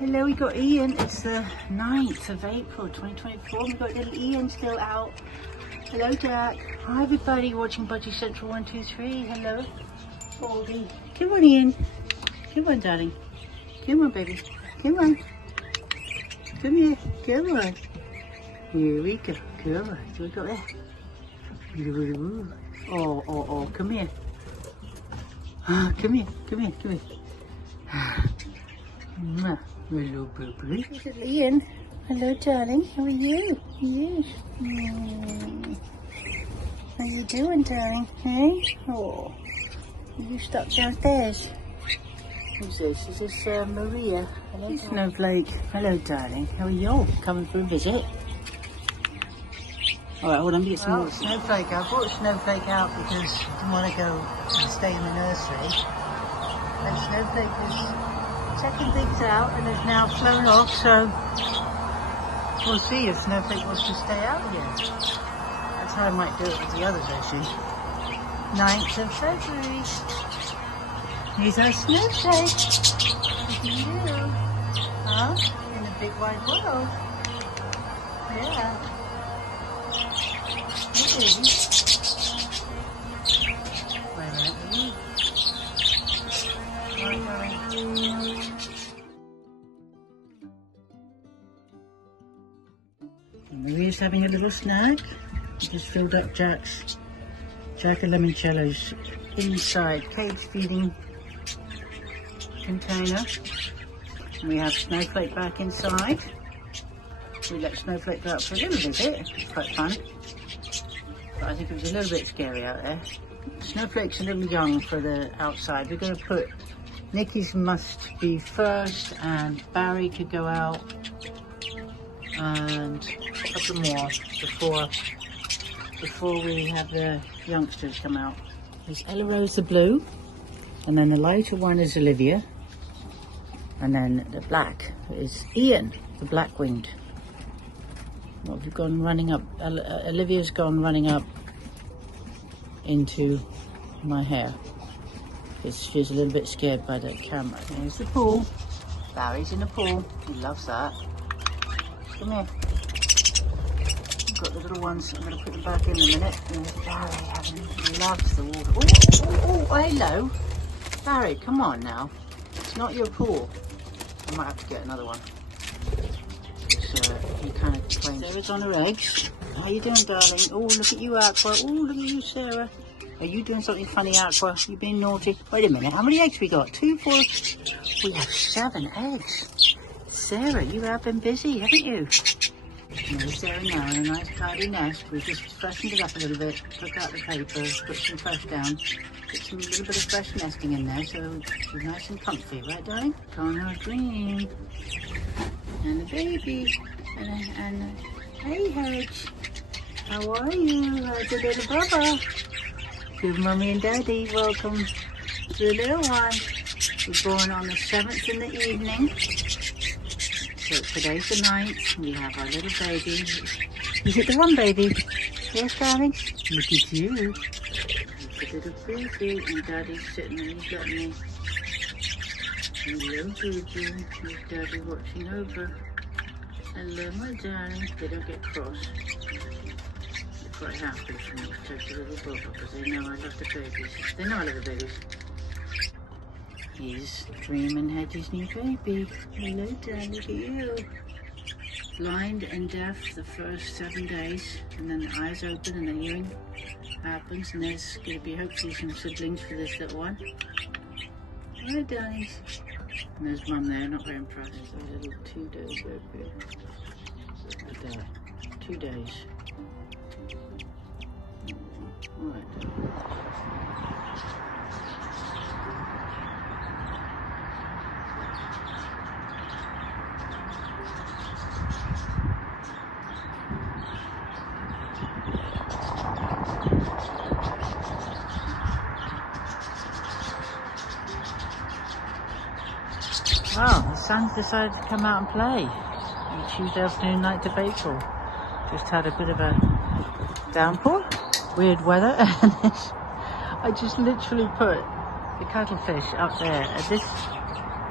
Hello, we got Ian. It's the 9th of April 2024. We've got little Ian still out. Hello, Jack. Hi, everybody watching Budgie Central 123. Hello, Baldy. Come on, Ian. Come on, darling. Come on, baby. Come on. Come here. Come on. Here we go. Come on. So we got there. Oh. Come here. Come here. Come here. Come here. Hello, baby. This is Ian. Hello, darling. How are you? Yes. How you doing, darling? Hey? Oh, are you stuck downstairs? Who's this? Is this Maria? Hello, Snowflake. Hello, darling. How are you? Coming for a visit? Alright, hold on, let me get some more. Snowflake. I brought Snowflake out because I didn't want to go and stay in the nursery. And Snowflake is checking things out and has now flown off, so we'll see if Snowflake wants to stay out again. That's how I might do it with the others, actually. 9th of February. He's our Snowflake. You. Huh? In the big wide world. Yeah. Hey, baby. Wait a minute, Maria's having a little snack. We just filled up Jack and Limoncello's inside cage feeding container. And we have Snowflake back inside. We let Snowflake go out for a little visit. It's quite fun. But I think it was a little bit scary out there. Snowflake's a little young for the outside. We're going to put Nikki's must be first, and Barry could go out, and a couple more before we have the youngsters come out. There's Ella Rose the blue, and then the lighter one is Olivia, and then the black is Ian, the black-winged. What have you gone running up? Olivia's gone running up into my hair. She's a little bit scared by the camera. Here's the pool. Barry's in the pool. He loves that. Come here. We've got the little ones. I'm going to put them back in a minute. There's Barry. He loves the water. Oh, hello. Barry, come on now. It's not your pool. I might have to get another one. He kind of claims. Sarah's on her eggs. How you doing, darling? Oh, look at you, Aqua. Oh, look at you, Sarah. Are you doing something funny, Aqua? You being naughty? Wait a minute, how many eggs we got? 2, 4... We have 7 eggs. Sarah, you have been busy, haven't you? There's Sarah now in a nice tidy nest. We've just freshened it up a little bit, took out the paper, put some trash down, put some little bit of fresh nesting in there, so she's nice and comfy, right, darling? Connor Green. And the baby. And hey, Hedge. How are you? How's the little Bubba? Good Mummy and Daddy, welcome to the little one. We're born on the 7th in the evening. So today's the 9th. We have our little baby. Is it the one baby? Yes, darling? Look at you. Look at little baby. And Daddy's sitting there, he's letting me. Hello, baby. There's Daddy watching over. Hello, my darling. They don't get cross. Quite happy for me to take a little bubble because they know I love the babies. They know I love the babies. He's Dream and Hedge's new baby. Hello, Dad, look at you. Blind and deaf the first 7 days, and then the eyes open and the hearing happens, and there's going to be hopefully some siblings for this little one. Hi, darlings. And there's Mum there, not very impressed. There's a little 2 days baby. Like that. 2 days. Right. Wow, the sun's decided to come out and play. Tuesday afternoon, 9th of April. Just had a bit of a downpour. Weird weather, and I just literally put the cuttlefish up there, and this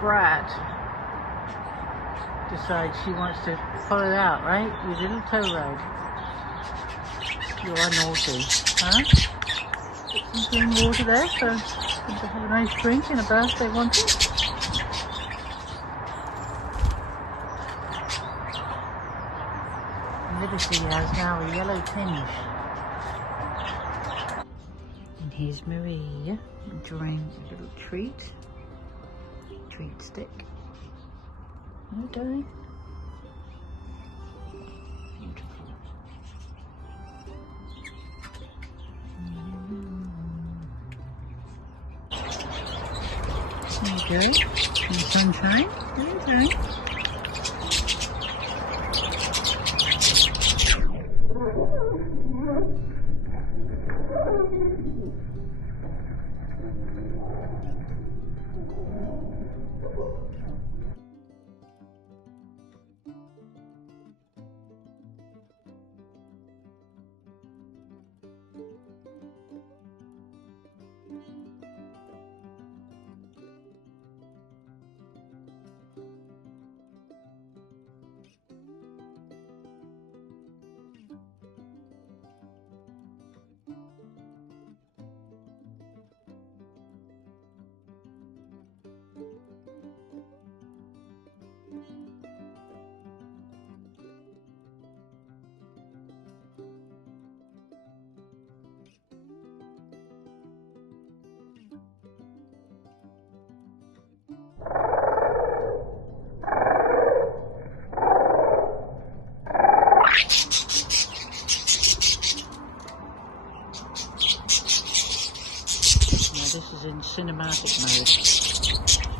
brat decides she wants to follow it out, right? With a little tow road. You are naughty, huh? Put some clean water there for them to have a nice drink in a bath they wanted. Liberty has now a yellow tinge. And here's Maria enjoying a little treat stick. No, darling. Beautiful. There you go. Some sunshine. Okay. This is in cinematic mode.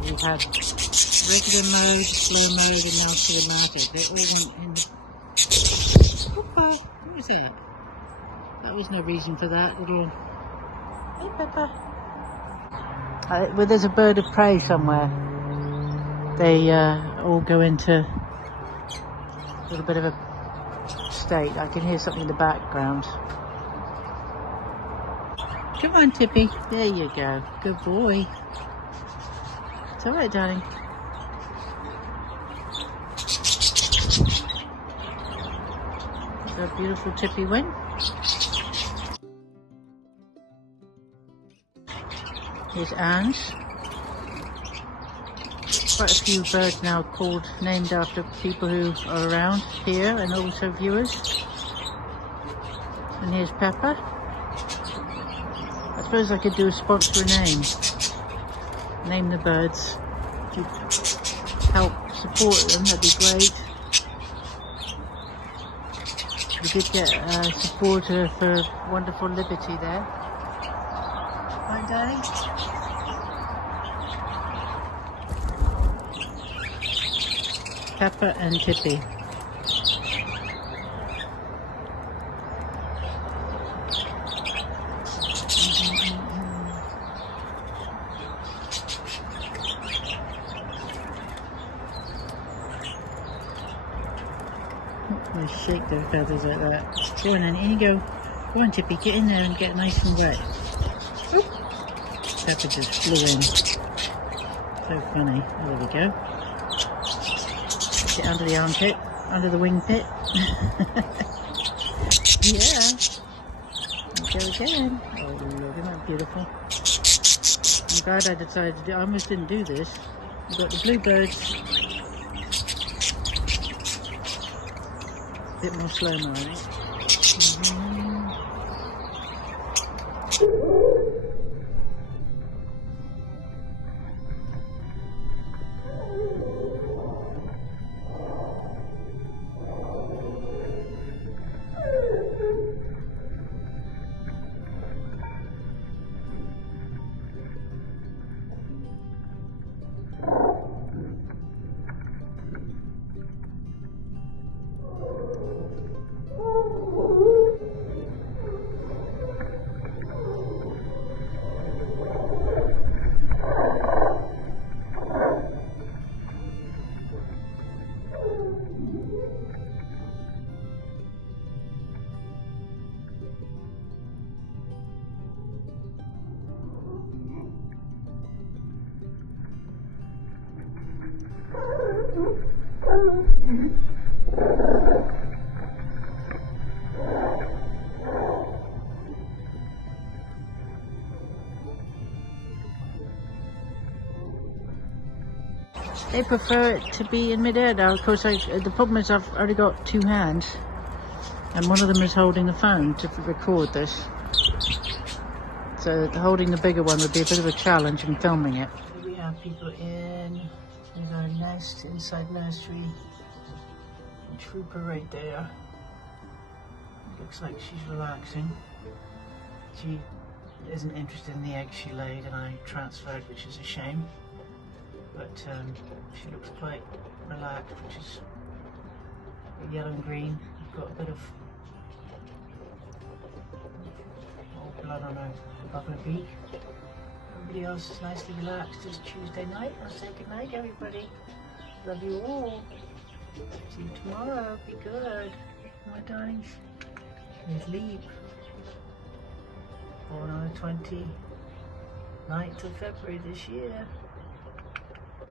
We've had regular mode, slow mode, and now cinematic. They're all in the... Peppa, what was that? That was no reason for that little... Hey, Peppa. Well, there's a bird of prey somewhere. They all go into a little bit of a state. I can hear something in the background. Come on, Tippy. There you go. Good boy. It's alright, darling. So beautiful Tippy went. Here's Anne's. Quite a few birds now named after people who are around here and also viewers. And here's Peppa. I suppose I could do a sponsor name. Name the birds. If you help support them, that'd be great. We did get a supporter for Wonderful Liberty there. Right, darling? Peppa and Tippy. They shake their feathers like that. Go on, Annie, in you go. Go on, Tippy, get in there and get nice and wet. Oop. Peppa just flew in. So funny. Oh, there we go. Get under the armpit, under the wing pit. Yeah. Go again. Oh, look, isn't that beautiful? I'm glad I decided to do. I almost didn't do this. We've got the bluebirds. A bit more slow-mo, I think. They prefer it to be in mid-air now. Of course, the problem is I've only got 2 hands, and one of them is holding the phone to record this. So holding the bigger one would be a bit of a challenge in filming it. Here we have people in with our nest inside nursery. Trooper right there. Looks like she's relaxing. She isn't interested in the eggs she laid and I transferred, which is a shame. But she looks quite relaxed, which is yellow and green. We've got a bit of blood on her above her beak. Everybody else is nicely relaxed. It's Tuesday night. I'll say good night, everybody. Love you all. See you tomorrow. Be good, my darlings. There's Leap. Born on the 29th of February this year.